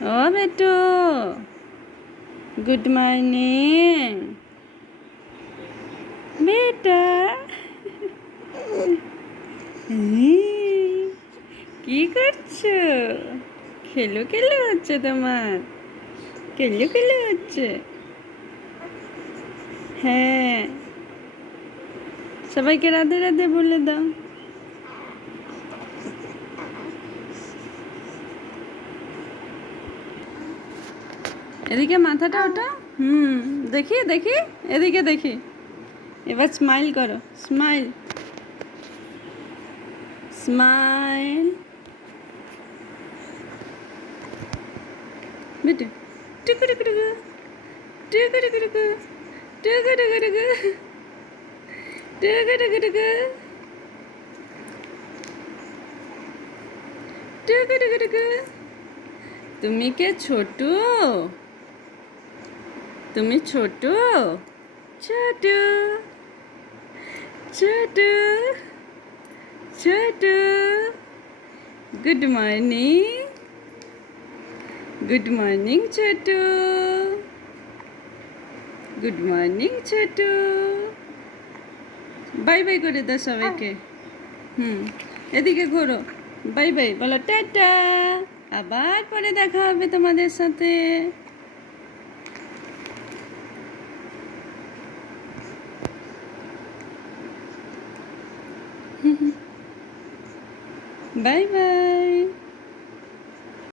ও বেটু, good morning বেটা। কি করছো? খেলো খেলো হচ্ছে তোমার, খেলো খেলো হচ্ছে। হ্যাঁ, সবাইকে রাধে রাধে বলে দাও। এদিকে মাথাটা ওটা। দেখি দেখি, এদিকে দেখি। এবার স্মাইল করো, স্মাইল স্মাইল। বেটু, টুকু টুকু টুকু, টুকু টুকু টুকু, টুকু টুকু টুকু, টুকু টুকু টুকু, টুকু টুকু টুকু। তুমি কে ছোটু? তুমি Chhotu? Chhotu, Chhotu, Chhotu. Good morning, good morning Chhotu, good morning Chhotu. Bye bye করে দাও সবাইকে। এদিকে ঘোরো, বাই বাই বলো, টাটা। আবার পরে দেখা হবে তোমাদের সাথে। Bye bye.